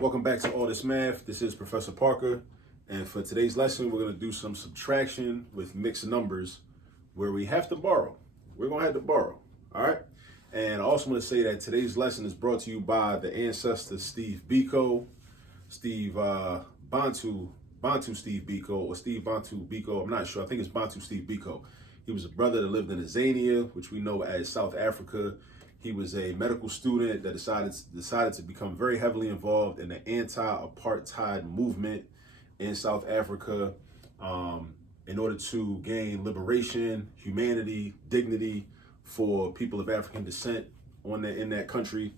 Welcome back to All This Math. This is Professor Parker, and for today's lesson, we're going to do some subtraction with mixed numbers where we have to borrow. We're going to have to borrow, all right? And I also want to say that today's lesson is brought to you by the ancestor Steve Biko, Bantu Steve Biko, or Steve Bantu Biko. I'm not sure. I think it's Bantu Steve Biko. He was a brother that lived in Azania, which we know as South Africa. He was a medical student that decided to become very heavily involved in the anti-apartheid movement in South Africa in order to gain liberation, humanity, dignity for people of African descent in that country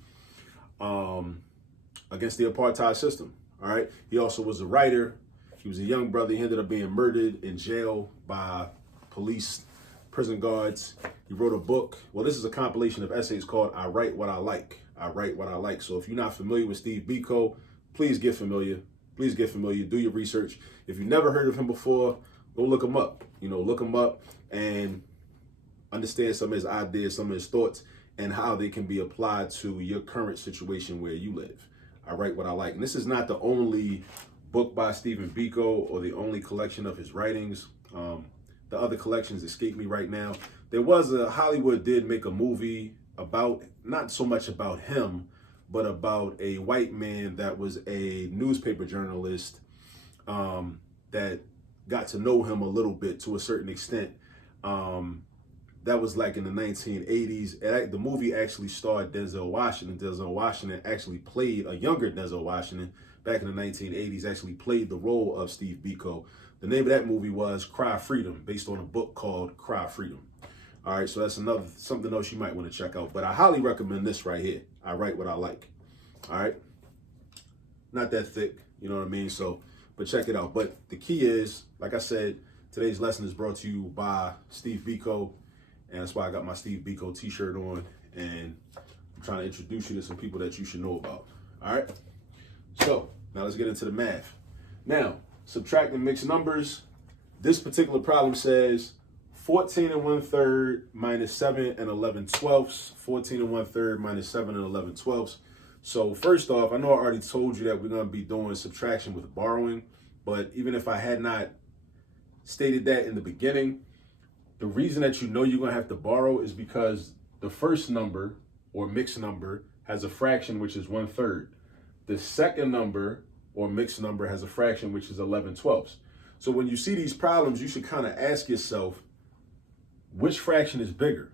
against the apartheid system. All right. He also was a writer. He was a young brother. He ended up being murdered in jail by police, prison guards. He wrote a book. Well, this is a compilation of essays called I Write What I Like. I Write What I Like. So if you're not familiar with Steve Biko, please get familiar. Please get familiar. Do your research. If you've never heard of him before, go look him up. Look him up and understand some of his ideas, some of his thoughts, and how they can be applied to your current situation where you live. I Write What I Like. And this is not the only book by Stephen Biko or the only collection of his writings. The other collections escape me right now. Hollywood did make a movie about, not so much about him, but about a white man that was a newspaper journalist that got to know him a little bit to a certain extent. That was like in the 1980s. The movie actually starred Denzel Washington. Denzel Washington actually played a younger Denzel Washington back in the 1980s, actually played the role of Steve Biko. The name of that movie was Cry Freedom, based on a book called Cry Freedom. All right, so that's something else you might want to check out. But I highly recommend this right here. I Write What I Like. All right, not that thick, you know what I mean? So, but check it out. But the key is, like I said, today's lesson is brought to you by Steve Biko, and that's why I got my Steve Biko t-shirt on, and I'm trying to introduce you to some people that you should know about. All right, so now let's get into the math. Now, subtracting mixed numbers. This particular problem says 14 1/3 minus 7 11/12. 14 1/3 minus 7 11/12. So first off, I know I already told you that we're going to be doing subtraction with borrowing, but even if I had not stated that in the beginning, the reason that you know you're going to have to borrow is because the first number or mixed number has a fraction which is 1/3. The second number or mixed number has a fraction which is 11/12. So when you see these problems, you should kind of ask yourself, which fraction is bigger?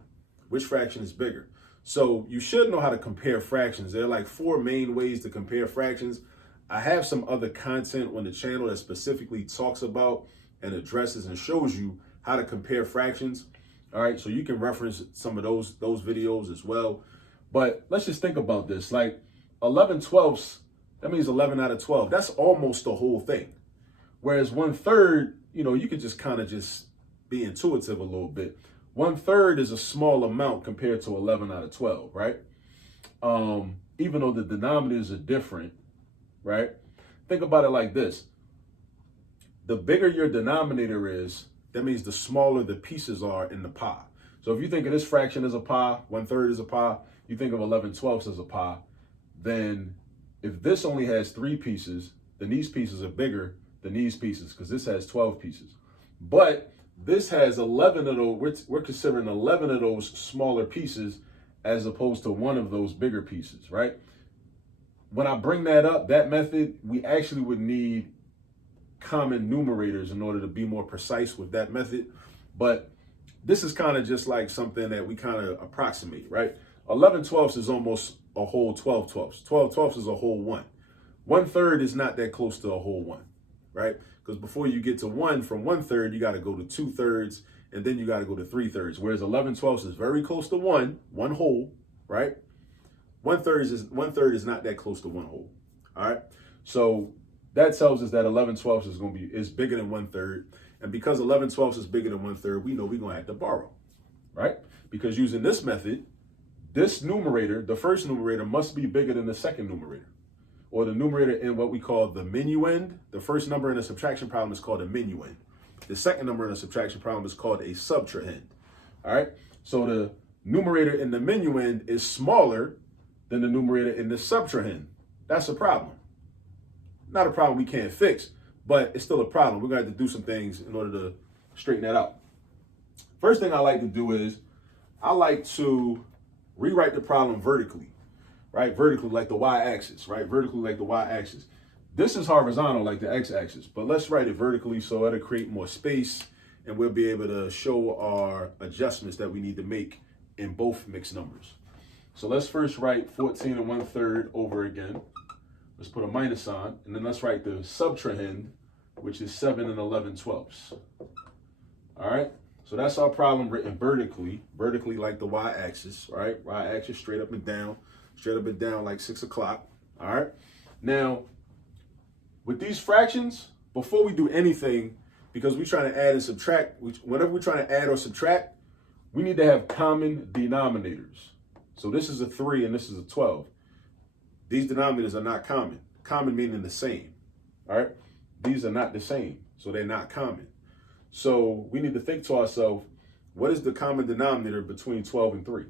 Which fraction is bigger? So you should know how to compare fractions. There are like 4 main ways to compare fractions. I have some other content on the channel that specifically talks about and addresses and shows you how to compare fractions. All right, so you can reference some of those videos as well. But let's just think about this. Like 11/12, that means 11 out of 12. That's almost the whole thing. Whereas 1/3, you could just kind of just be intuitive a little bit. 1/3 is a small amount compared to 11 out of 12, right? Even though the denominators are different, right? Think about it like this. The bigger your denominator is, that means the smaller the pieces are in the pie. So if you think of this fraction as a pie, 1/3 is a pie, you think of 11/12 as a pie, then if this only has 3 pieces, then these pieces are bigger than these pieces because this has 12 pieces. But this has 11 of those, we're considering 11 of those smaller pieces as opposed to 1 of those bigger pieces, right? When I bring that up, that method, we actually would need common numerators in order to be more precise with that method. But this is kind of just like something that we kind of approximate, right? 11/12 is almost a whole 12/12. 12/12 is a whole 1. 1/3 is not that close to a whole 1, right? Because before you get to 1 from 1/3, you got to go to 2/3, and then you got to go to 3/3. Whereas 11/12 is very close to 1 whole, right? 1/3 is not that close to 1 whole. All right. So that tells us that 11/12 is bigger than 1/3. And because 11/12 is bigger than 1/3, we know we're going to have to borrow, right? Because using this method, this numerator, the first numerator, must be bigger than the second numerator, or the numerator in what we call the minuend. The first number in a subtraction problem is called a minuend. The second number in a subtraction problem is called a subtrahend. All right. So the numerator in the minuend is smaller than the numerator in the subtrahend. That's a problem. Not a problem we can't fix, but it's still a problem. We're going to have to do some things in order to straighten that out. First thing I like to do is I like to rewrite the problem vertically, right? Vertically like the y-axis, right? Vertically like the y-axis. This is horizontal like the x-axis, but let's write it vertically so it'll create more space and we'll be able to show our adjustments that we need to make in both mixed numbers. So let's first write 14 1/3 over again. Let's put a minus sign, and then let's write the subtrahend, which is 7 11/12. All right, so that's our problem written vertically like the y-axis, right? Y-axis straight up and down like 6 o'clock. All right, now with these fractions, before we do anything, because we're trying to add and subtract, whenever we're trying to add or subtract, we need to have common denominators. So this is a 3 and this is a 12. These denominators are not common. Common meaning the same, all right? These are not the same, so they're not common. So we need to think to ourselves, what is the common denominator between 12 and 3?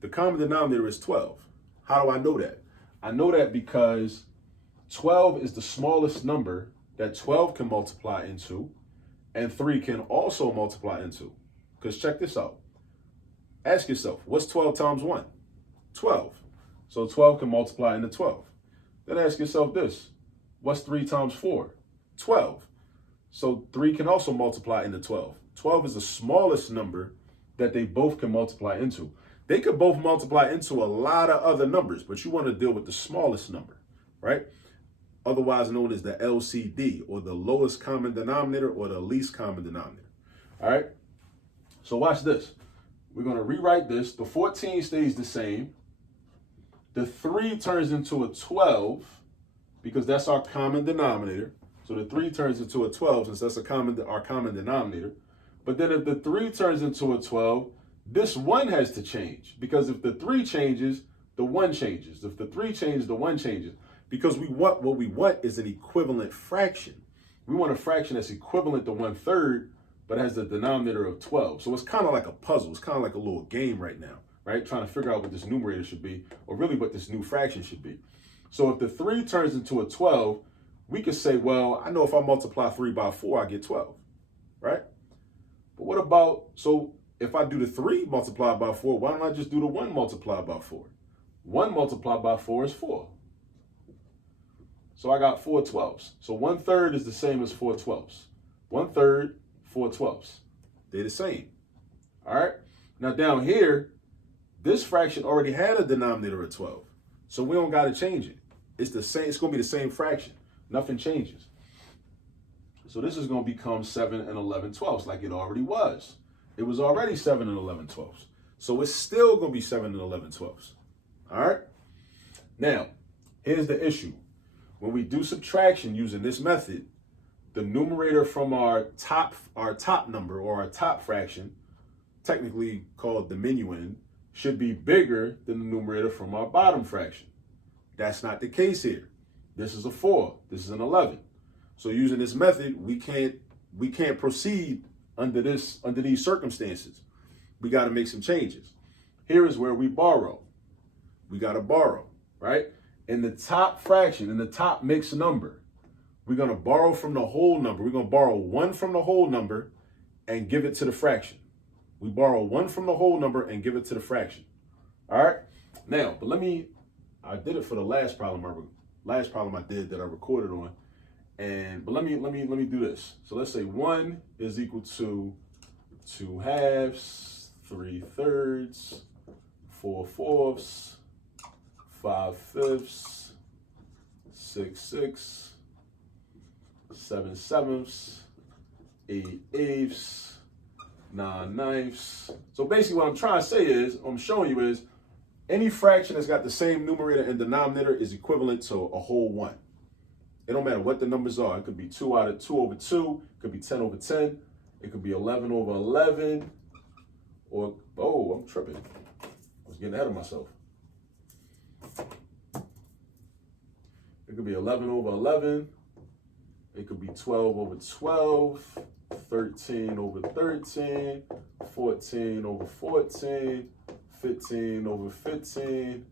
The common denominator is 12. How do I know that? I know that because 12 is the smallest number that 12 can multiply into, and 3 can also multiply into. Because check this out. Ask yourself, what's 12 times 1? 12. So 12 can multiply into 12. Then ask yourself this. What's 3 times 4? 12. So 3 can also multiply into 12. 12 is the smallest number that they both can multiply into. They could both multiply into a lot of other numbers, but you want to deal with the smallest number, right? Otherwise known as the LCD, or the lowest common denominator, or the least common denominator. All right? So watch this. We're going to rewrite this. The 14 stays the same. The 3 turns into a 12 because that's our common denominator. So the 3 turns into a 12 since that's our common denominator. But then if the 3 turns into a 12, this 1 has to change, because if the 3 changes, the 1 changes. If the 3 changes, the 1 changes. Because what we want is an equivalent fraction. We want a fraction that's equivalent to 1/3, but has the denominator of 12. So it's kind of like a puzzle. It's kind of like a little game right now, right? Trying to figure out what this numerator should be, or really what this new fraction should be. So if the 3 turns into a 12, we could say, well, I know if I multiply 3 by 4, I get 12, right? But what about, so if I do the 3 multiplied by 4, why don't I just do the 1 multiplied by 4? 1 multiplied by 4 is 4. So I got 4 12s. So 1/3 is the same as 4 12s. 1/3, 4 12s. They're the same. All right. Now down here, this fraction already had a denominator of 12. So we don't got to change it. It's the same. It's going to be the same fraction. Nothing changes. So this is going to become 7 11/12 like it already was. It was already 7 11/12. So it's still going to be 7 11/12. All right. Now, here's the issue. When we do subtraction using this method, the numerator from our top number, or our top fraction, technically called diminuend, should be bigger than the numerator from our bottom fraction. That's not the case here. This is a 4. This is an 11. So using this method, we can't proceed under these circumstances. We got to make some changes. Here is where we borrow. We got to borrow, right? In the top fraction, in the top mixed number, we're going to borrow from the whole number. We're going to borrow 1 from the whole number and give it to the fraction. We borrow 1 from the whole number and give it to the fraction. All right. Now, but I did it for the last problem I did that I recorded on. But let me do this. So let's say 1 is equal to 2 halves, 3/3, 4/4, 5/5, 6/6, 7/7, 8/8, 9/9. So basically what I'm trying to say is, I'm showing you is, any fraction that's got the same numerator and denominator is equivalent to a whole 1. It don't matter what the numbers are. It could be 2 over 2. It could be 10 over 10. It could be 11 over 11. Or, oh, I'm tripping. I was getting ahead of myself. It could be 11 over 11. It could be 12 over 12. 13 over 13. 14 over 14. 15 over 15.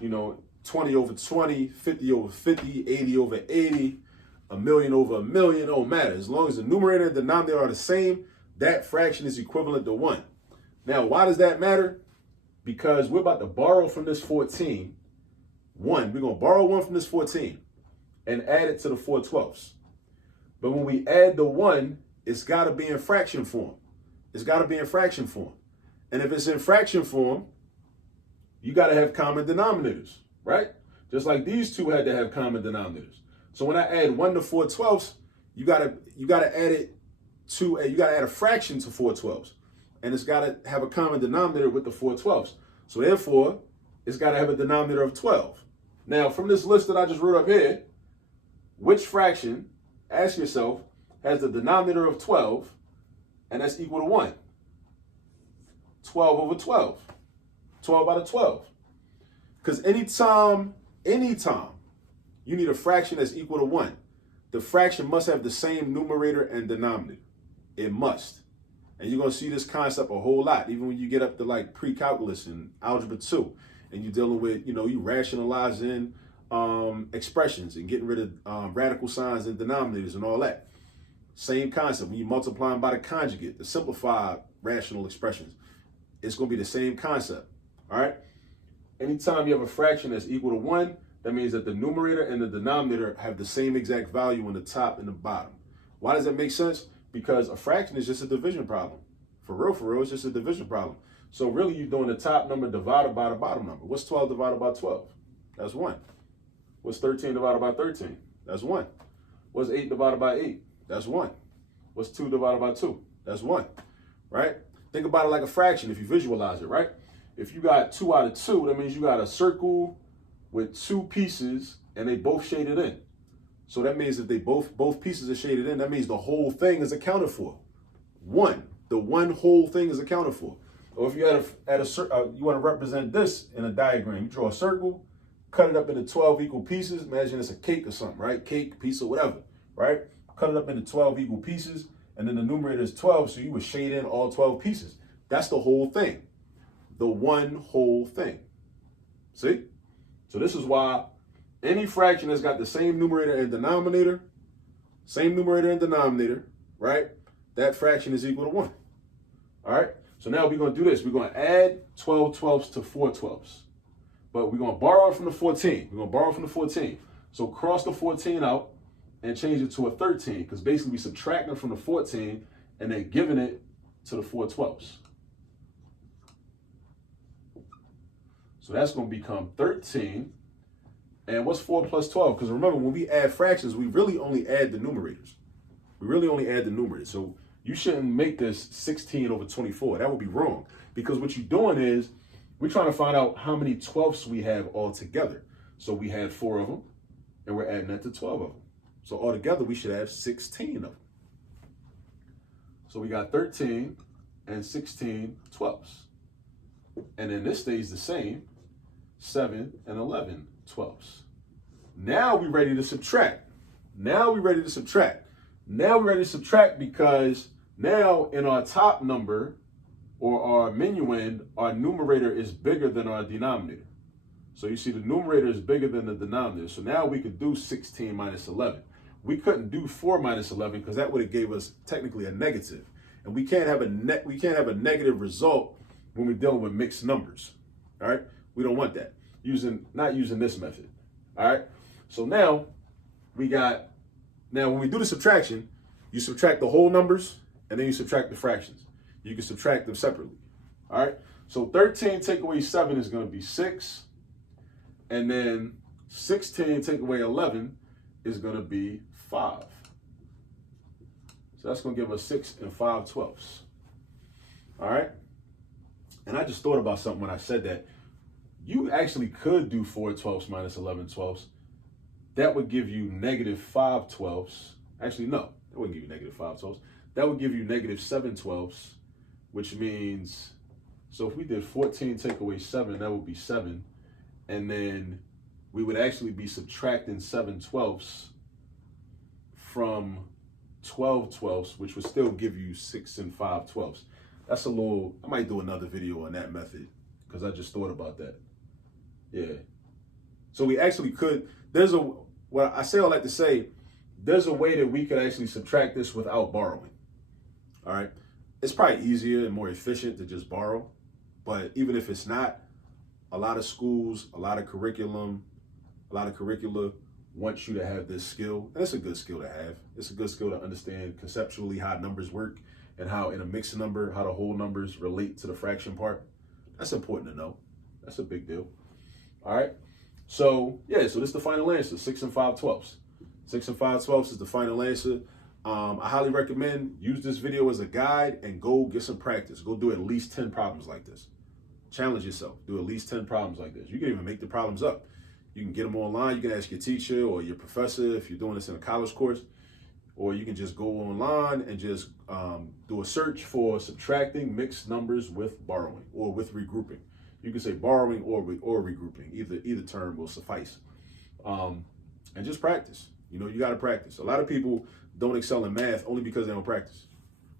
You know, 20 over 20, 50 over 50, 80 over 80, a million over a million, don't matter. As long as the numerator and denominator are the same, that fraction is equivalent to 1. Now, why does that matter? Because we're about to borrow from this 14, 1. We're going to borrow 1 from this 14 and add it to the 4/12. But when we add the 1, it's got to be in fraction form. It's got to be in fraction form. And if it's in fraction form, you got to have common denominators, right? Just like these two had to have common denominators. So when I add 1 to 4/12, you got to add it to you got to add a fraction to 4/12, and it's got to have a common denominator with the 4/12. So therefore, it's got to have a denominator of 12. Now, from this list that I just wrote up here, which fraction, ask yourself, has the denominator of 12, and that's equal to 1? 12 over 12. 12 out of 12. Because anytime you need a fraction that's equal to 1, the fraction must have the same numerator and denominator. It must. And you're going to see this concept a whole lot, even when you get up to like pre-calculus and algebra 2, and you're dealing with, you rationalizing expressions and getting rid of radical signs and denominators and all that. Same concept. When you multiply them by the conjugate, the simplified rational expressions, it's going to be the same concept. All right. Anytime you have a fraction that's equal to 1, that means that the numerator and the denominator have the same exact value on the top and the bottom. Why does that make sense? Because a fraction is just a division problem. For real, it's just a division problem. So really, you're doing the top number divided by the bottom number. What's 12 divided by 12? That's 1. What's 13 divided by 13? That's 1. What's 8 divided by 8? That's 1. What's 2 divided by 2? That's 1. Right? Think about it like a fraction if you visualize it, right? If you got 2 out of 2, that means you got a circle with 2 pieces and they both shaded in. So that means that they both pieces are shaded in. That means the whole thing is accounted for. The one whole thing is accounted for. Or if you you want to represent this in a diagram, you draw a circle, cut it up into 12 equal pieces. Imagine it's a cake or something, right? Cake, pizza, whatever, right? Cut it up into 12 equal pieces, and then the numerator is 12, so you would shade in all 12 pieces. That's the whole thing. The one whole thing. See? So this is why any fraction that's got the same numerator and denominator, right? That fraction is equal to 1. All right? So now we're going to do this. We're going to add 12 12s to 4 12s. But we're going to borrow from the 14. So cross the 14 out and change it to a 13, because basically we're subtracting from the 14 and then giving it to the 4 12s. So that's going to become 13. And what's 4 plus 12? Because remember, when we add fractions, we really only add the numerators. So you shouldn't make this 16 over 24. That would be wrong. Because what you're doing is, we're trying to find out how many 12ths we have all together. So we had 4 of them, and we're adding that to 12 of them. So altogether, we should have 16 of them. So we got 13 and 16 12ths. And then this stays the same, 7 and 11 12ths. Now we're ready to subtract. Because now in our top number, or our minuend, our numerator is bigger than our denominator. So you see the numerator is bigger than the denominator. So now we could do 16 minus 11. We couldn't do 4 minus 11 because that would have gave us technically a negative. And we can't have a negative result when we're dealing with mixed numbers. All right? We don't want that. Not using this method. All right? So now when we do the subtraction, you subtract the whole numbers and then you subtract the fractions. You can subtract them separately. All right? So 13 take away 7 is going to be 6. And then 16 take away 11 is going to be 5. So that's going to give us 6 and 5 12ths. All right? And I just thought about something when I said that. You actually could do 4 12ths minus 11 12ths. That would give you negative 5 12ths. Actually, no, that wouldn't give you negative 5 12ths. That would give you negative 7 12ths, which means, so if we did 14 take away 7, that would be 7. And then we would actually be subtracting 7 12ths from 12 12ths, which would still give you 6 and 5 12ths. That's I might do another video on that method because I just thought about that. Yeah. So we actually could, well, I say all that to say, there's a way that we could actually subtract this without borrowing. All right. It's probably easier and more efficient to just borrow. But even if it's not, a lot of schools, a lot of curricula want you to have this skill. And it's a good skill to have. It's a good skill to understand conceptually how numbers work and how in a mixed number, how the whole numbers relate to the fraction part. That's important to know. That's a big deal. All right. So yeah, so this is the final answer, 6 and 5/12. 6 and 5/12 is the final answer. I highly recommend use this video as a guide and go get some practice. Go do at least 10 problems like this. Challenge yourself. Do at least 10 problems like this. You can even make the problems up. You can get them online. You can ask your teacher or your professor if you're doing this in a college course, or you can just go online and just do a search for subtracting mixed numbers with borrowing or with regrouping. You can say borrowing or regrouping. Either term will suffice. And just practice. You know, you got to practice. A lot of people don't excel in math only because they don't practice.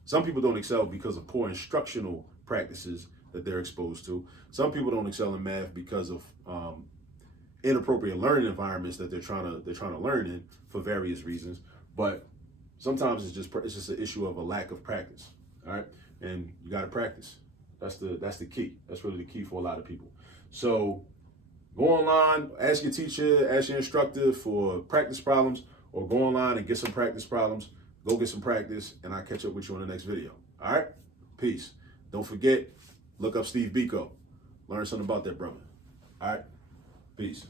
Some people don't excel because of poor instructional practices that they're exposed to. Some people don't excel in math because of inappropriate learning environments that they're trying to learn in for various reasons. But sometimes it's just an issue of a lack of practice. All right, and you got to practice. That's the key. That's really the key for a lot of people. So go online, ask your teacher, ask your instructor for practice problems, or go online and get some practice problems. Go get some practice, and I'll catch up with you on the next video. All right? Peace. Don't forget, look up Steve Biko. Learn something about that brother. All right? Peace.